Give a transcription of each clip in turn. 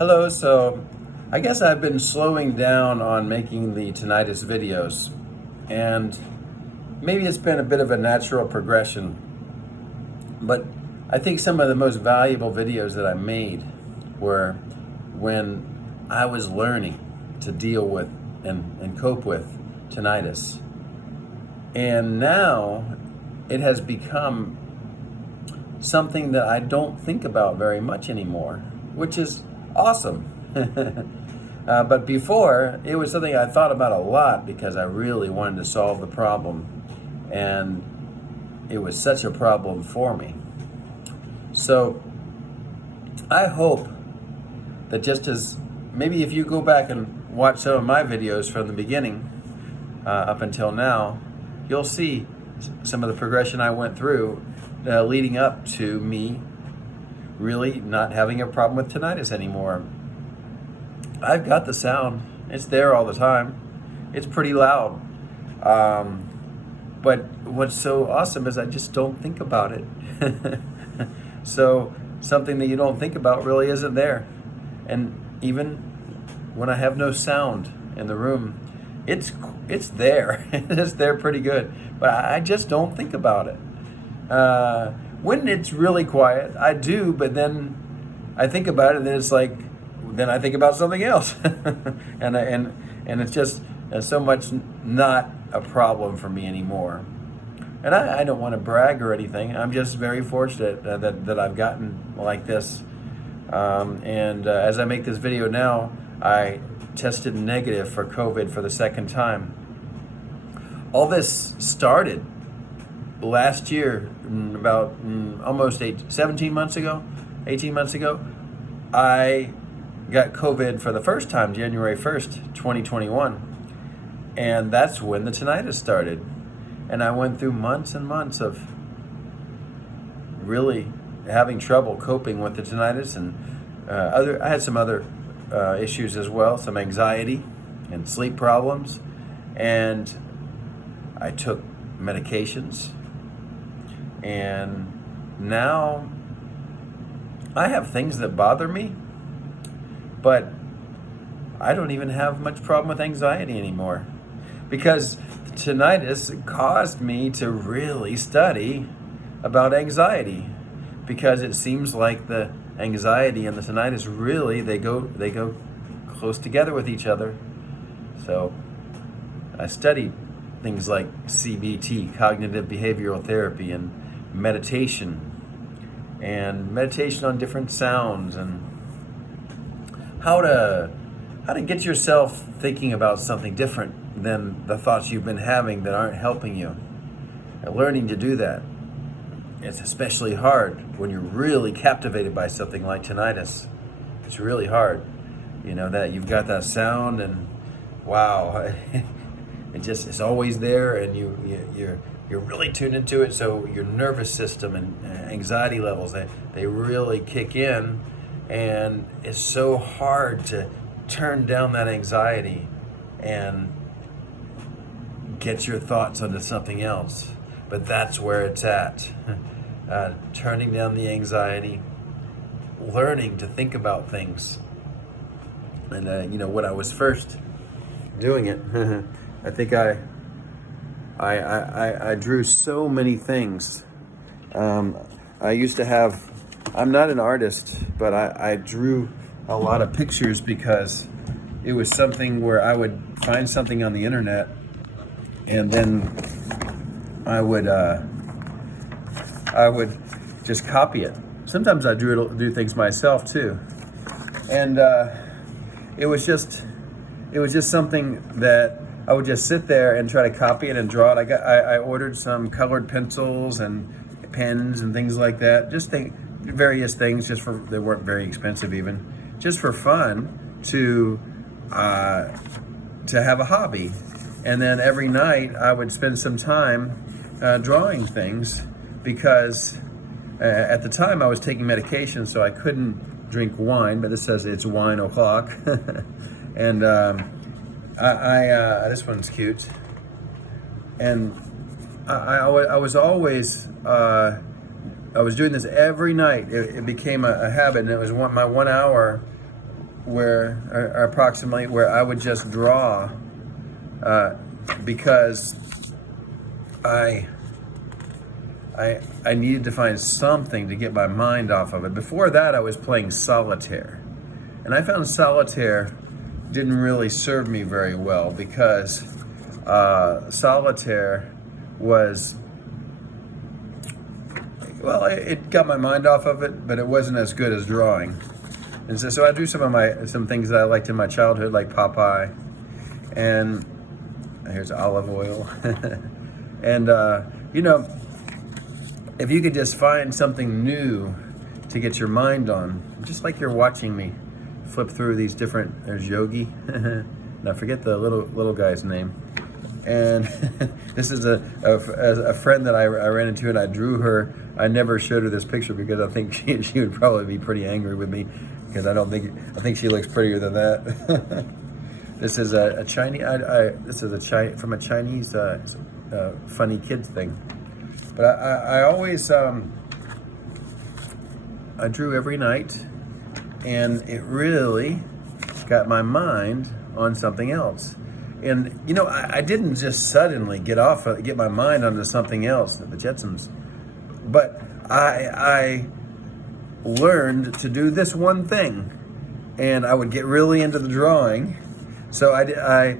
Hello, so I guess I've been slowing down on making the tinnitus videos, and maybe it's been a bit of a natural progression, but I think some of the most valuable videos that I made were when I was learning to deal with and cope with tinnitus. And now it has become something that I don't think about very much anymore, which is awesome. But before, it was something I thought about a lot because I really wanted to solve the problem, and it was such a problem for me. So I hope that just as maybe if you go back and watch some of my videos from the beginning up until now, you'll see some of the progression I went through leading up to me really not having a problem with tinnitus anymore. I've got the sound. It's there all the time. It's pretty loud. But what's so awesome is I just don't think about it. So something that you don't think about really isn't there. And even when I have no sound in the room, it's there. It's there pretty good. But I just don't think about it. When it's really quiet, I do, but then I think about it, and then it's like, then I think about something else, and it's just so much not a problem for me anymore. And I don't want to brag or anything. I'm just very fortunate that I've gotten like this. As I make this video now, I tested negative for COVID for the second time. All this started last year, about almost 18 months ago, I got COVID for the first time, January 1st, 2021. And that's when the tinnitus started. And I went through months and months of really having trouble coping with the tinnitus, and I had some other issues as well, some anxiety and sleep problems. And I took medications. And now I have things that bother me, but I don't even have much problem with anxiety anymore, because tinnitus caused me to really study about anxiety, because it seems like the anxiety and the tinnitus really they go close together with each other. So I studied things like CBT, cognitive behavioral therapy, and meditation on different sounds, and how to get yourself thinking about something different than the thoughts you've been having that aren't helping you. And learning to do that. It's especially hard when you're really captivated by something like tinnitus. It's really hard, that you've got that sound, and wow, it's always there, and you're really tuned into it, so your nervous system and anxiety levels, they really kick in, and it's so hard to turn down that anxiety and get your thoughts onto something else. But that's where it's at. Turning down the anxiety, learning to think about things. And when I was first doing it, I think I drew so many things. I used to have, I'm not an artist, but I drew a lot of pictures because it was something where I would find something on the internet, and then I would just copy it. Sometimes I do things myself too. And it was just something that I would just sit there and try to copy it and draw it. I ordered some colored pencils and pens and things like that. Just various things, they weren't very expensive even, just for fun to have a hobby. And then every night I would spend some time drawing things, because at the time I was taking medication, so I couldn't drink wine, but this says it's wine o'clock. And this one's cute. And I was always, I was doing this every night. It became a habit, and it was my 1 hour or approximately where I would just draw because I needed to find something to get my mind off of it. Before that, I was playing solitaire. And I found solitaire didn't really serve me very well because solitaire was, well, it got my mind off of it, but it wasn't as good as drawing. And so I drew some things that I liked in my childhood, like Popeye, and here's olive oil. And, you know, if you could just find something new to get your mind on, just like you're watching me flip through these different, there's Yogi. Now forget the little guy's name. And this is a friend that I ran into, and I drew her. I never showed her this picture because I think she would probably be pretty angry with me because I think she looks prettier than that. This is a Chinese. This is from a Chinese funny kids thing. But I always I drew every night, and it really got my mind on something else. And you know, I didn't just suddenly get my mind onto something else, the Jetsons, but I learned to do this one thing, and I would get really into the drawing. So I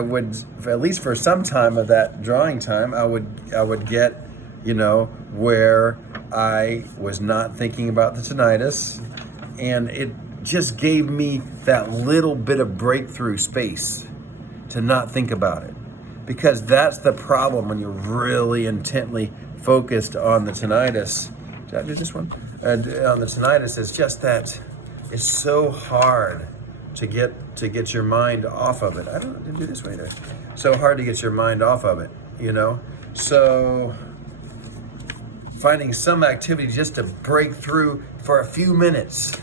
would, at least for some time of that drawing time, I would get, you know, where I was not thinking about the tinnitus, and it just gave me that little bit of breakthrough space to not think about it. Because that's the problem when you're really intently focused on the tinnitus. Did I do this one? On the tinnitus, it's just that it's so hard to get your mind off of it. I didn't do this way there. So hard to get your mind off of it, you know? So finding some activity just to break through for a few minutes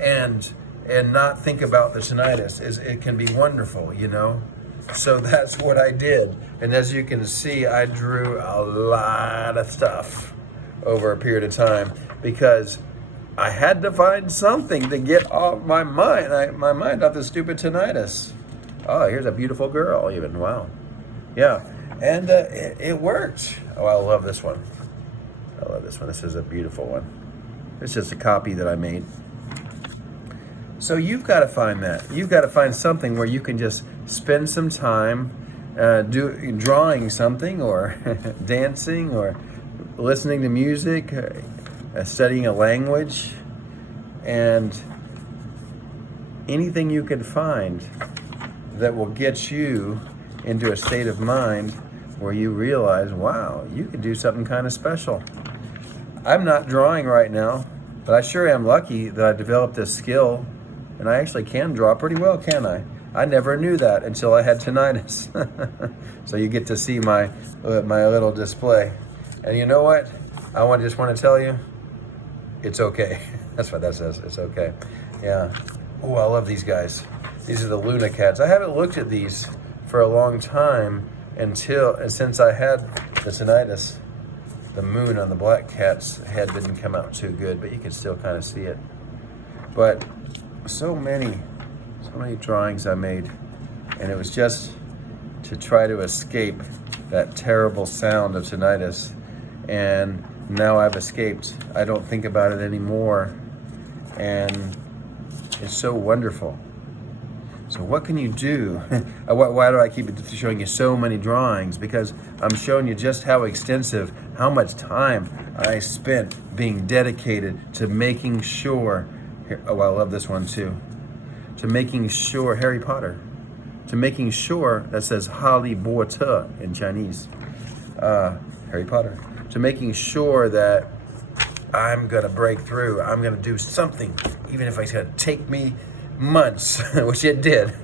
and not think about the tinnitus it can be wonderful, you know? So that's what I did. And as you can see, I drew a lot of stuff over a period of time because I had to find something to get off my mind. My mind off the stupid tinnitus. Oh, here's a beautiful girl even. Wow. Yeah. And it worked. Oh, I love this one. I love this one. This is a beautiful one. It's just a copy that I made. So you've got to find that. You've got to find something where you can just spend some time drawing something or dancing or listening to music, studying a language, and anything you can find that will get you into a state of mind where you realize, wow, you could do something kind of special. I'm not drawing right now, but I sure am lucky that I developed this skill, and I actually can draw pretty well, can I? I never knew that until I had tinnitus. So you get to see my little display. And you know what? I just want to tell you, it's okay. That's what that says, it's okay. Yeah. Oh, I love these guys. These are the Luna cats. I haven't looked at these for a long time since I had the tinnitus. The moon on the black cat's head didn't come out too good, but you can still kind of see it. But so many drawings I made, and it was just to try to escape that terrible sound of tinnitus. And now I've escaped. I don't think about it anymore, and it's so wonderful. So what can you do? Why do I keep showing you so many drawings? Because I'm showing you just how extensive, how much time I spent being dedicated to making sure, oh, I love this one too, to making sure, Harry Potter, to making sure, that says Harry Potter in Chinese, Harry Potter, to making sure that I'm gonna break through, I'm gonna do something, even if it's gonna take me months, which it did.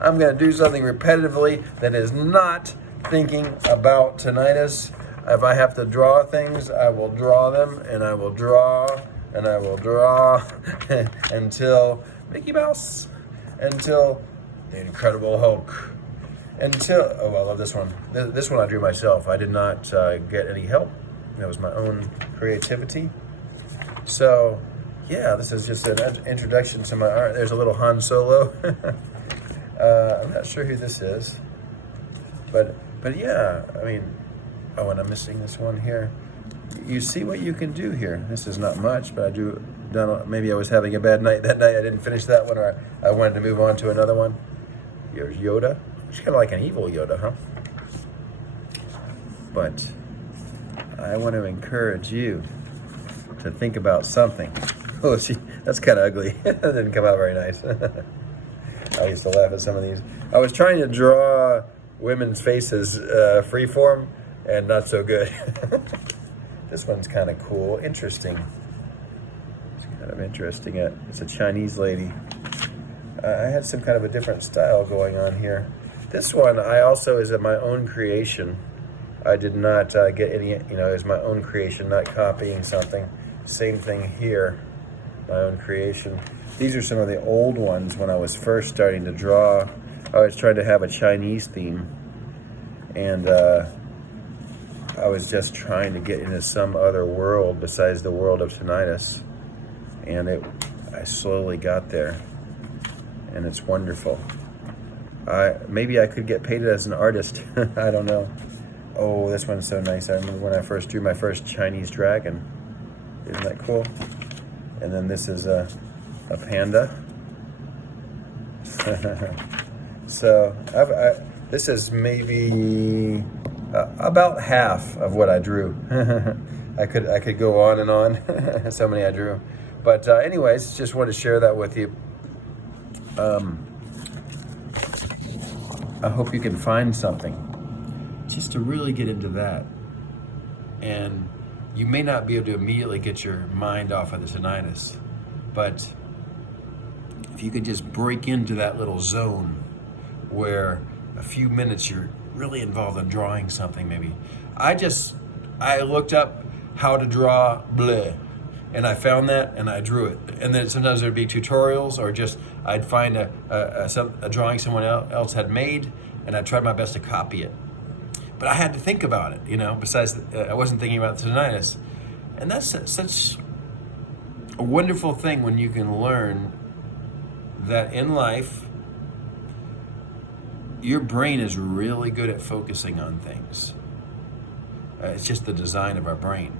I'm gonna do something repetitively that is not thinking about tinnitus. If I have to draw things, I will draw them, and I will draw, and I will draw until Mickey Mouse, until the Incredible Hulk, until, oh, I love this one. This one I drew myself. I did not get any help. It was my own creativity. So yeah, this is just an introduction to my art. There's a little Han Solo. I'm not sure who this is, but yeah, I mean, oh, and I'm missing this one here. You see what you can do here. This is not much, but maybe I was having a bad night that night. I didn't finish that one, or I wanted to move on to another one. Here's Yoda. It's kind of like an evil Yoda, huh? But I want to encourage you to think about something. Oh, see, that's kind of ugly. That didn't come out very nice. I used to laugh at some of these. I was trying to draw women's faces freeform, and not so good. This one's kind of cool, interesting. It's kind of interesting. It's a Chinese lady. I had some kind of a different style going on here. This one I also is my own creation. I did not get any, it's my own creation, not copying something. Same thing here, my own creation. These are some of the old ones when I was first starting to draw. I was trying to have a Chinese theme, and I was just trying to get into some other world besides the world of tinnitus, and I slowly got there, and it's wonderful. Maybe I could get paid as an artist. I don't know. Oh, this one's so nice. I remember when I first drew my first Chinese dragon. Isn't that cool? And then this is a panda. So this is maybe about half of what I drew. I could go on and on. So many I drew. But anyways, just wanted to share that with you. I hope you can find something just to really get into that. And you may not be able to immediately get your mind off of the tinnitus, but if you could just break into that little zone where a few minutes you're really involved in drawing something, maybe. I looked up how to draw bleh, and I found that and I drew it. And then sometimes there'd be tutorials, or just I'd find a drawing someone else had made, and I tried my best to copy it. But I had to think about it, besides I wasn't thinking about the tinnitus. And that's such a wonderful thing when you can learn that in life, your brain is really good at focusing on things. It's just the design of our brain.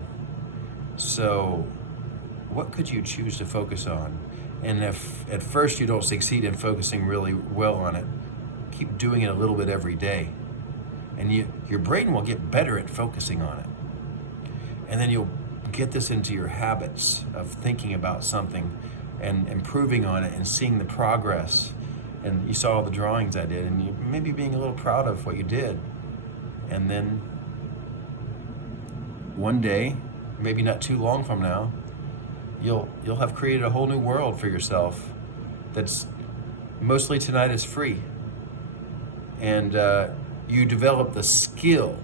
So what could you choose to focus on? And if at first you don't succeed in focusing really well on it, keep doing it a little bit every day. And your brain will get better at focusing on it. And then you'll get this into your habits of thinking about something and improving on it and seeing the progress. And you saw all the drawings I did, and you maybe being a little proud of what you did. And then one day, maybe not too long from now, you'll have created a whole new world for yourself that's mostly tinnitus free. And you develop the skill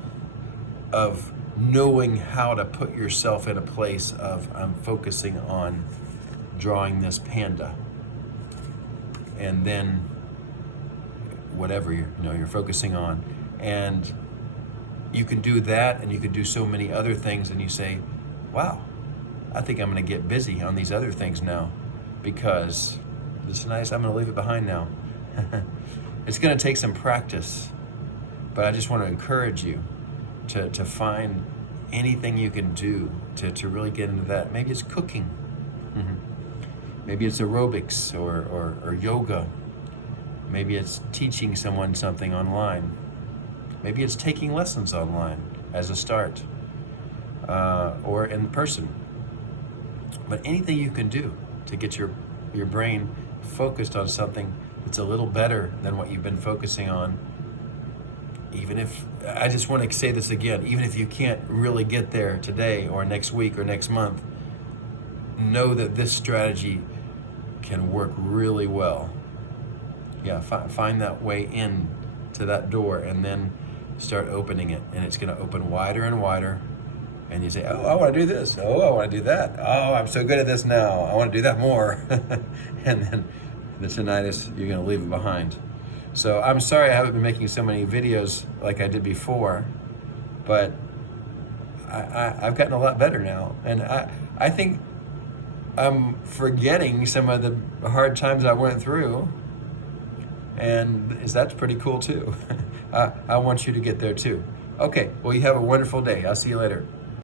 of knowing how to put yourself in a place of, I'm focusing on drawing this panda. And then whatever you're focusing on. And you can do that, and you can do so many other things, and you say, wow, I think I'm gonna get busy on these other things now, because it's nice, I'm gonna leave it behind now. It's gonna take some practice, but I just wanna encourage you to find anything you can do to really get into that. Maybe it's cooking. Maybe it's aerobics or yoga. Maybe it's teaching someone something online. Maybe it's taking lessons online as a start, or in person. But anything you can do to get your brain focused on something that's a little better than what you've been focusing on. Even if, I just want to say this again, even if you can't really get there today or next week or next month, know that this strategy can work really well. Yeah, find that way in to that door, and then start opening it, and it's going to open wider and wider. And you say, oh, I want to do this. Oh, I want to do that. Oh, I'm so good at this now. I want to do that more. And then the tinnitus, you're going to leave it behind. So I'm sorry I haven't been making so many videos like I did before, but I've gotten a lot better now. And I think I'm forgetting some of the hard times I went through, and that's pretty cool too. I want you to get there too. Okay, well, you have a wonderful day. I'll see you later.